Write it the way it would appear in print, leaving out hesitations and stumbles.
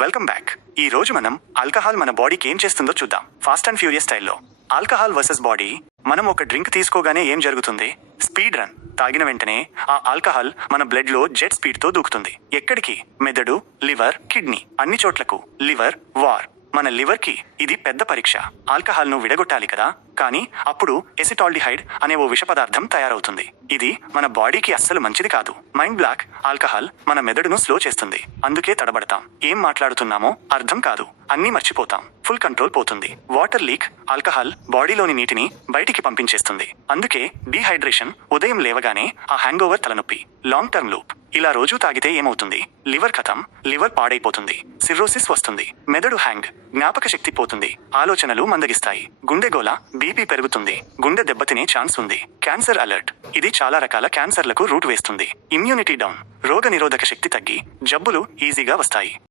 Welcome back. ఈ రోజు మనం ఆల్కహాల్ మన బాడీకి ఏం చేస్తుందో చూద్దాం. ఫాస్ట్ అండ్ ఫ్యూరియస్ స్టైల్లో ఆల్కహాల్ వర్సెస్ బాడీ. మనం ఒక డ్రింక్ తీసుకోగానే ఏం జరుగుతుంది? Speed run. తాగిన వెంటనే ఆ ఆల్కహాల్ మన బ్లడ్ లో జెట్ స్పీడ్ తో దూకుతుంది. ఎక్కడికి? మెదడు, లివర్, కిడ్నీ, అన్ని చోట్లకు. Liver war. మన లివర్ కి ఇది పెద్ద పరీక్ష. ఆల్కహాల్ ను విడగొట్టాలి కదా, కానీ అప్పుడు ఎసిటాల్డిహైడ్ అనే ఓ విష పదార్థం తయారవుతుంది. ఇది మన బాడీకి అస్సలు మంచిది కాదు. Mind block. ఆల్కహాల్ మన మెదడును స్లో చేస్తుంది. అందుకే తడబడతాం. ఏం మాట్లాడుతున్నామో అర్థం కాదు. అన్నీ మర్చిపోతాం. ఫుల్ కంట్రోల్ పోతుంది. Water leak. ఆల్కహాల్ బాడీలోని నీటిని బయటికి పంపించేస్తుంది. అందుకే డీహైడ్రేషన్. ఉదయం లేవగానే ఆ హ్యాంగ్ ఓవర్, తలనొప్పి. Long term loop. ఇలా రోజూ తాగితే ఏమవుతుంది? లివర్ ఖతం. లివర్ పాడైపోతుంది. సిర్రోసిస్ వస్తుంది. మెదడు హ్యాంగ్. జ్ఞాపక శక్తి పోతుంది. ఆలోచనలు మందగిస్తాయి. గుండెగోల, బీపీ పెరుగుతుంది. గుండె దెబ్బతినే ఛాన్స్ ఉంది. Cancer alert. ఇది చాలా రకాల క్యాన్సర్లకు రూట్ వేస్తుంది. Immunity down. రోగ నిరోధక శక్తి తగ్గి జబ్బులు ఈజీగా వస్తాయి.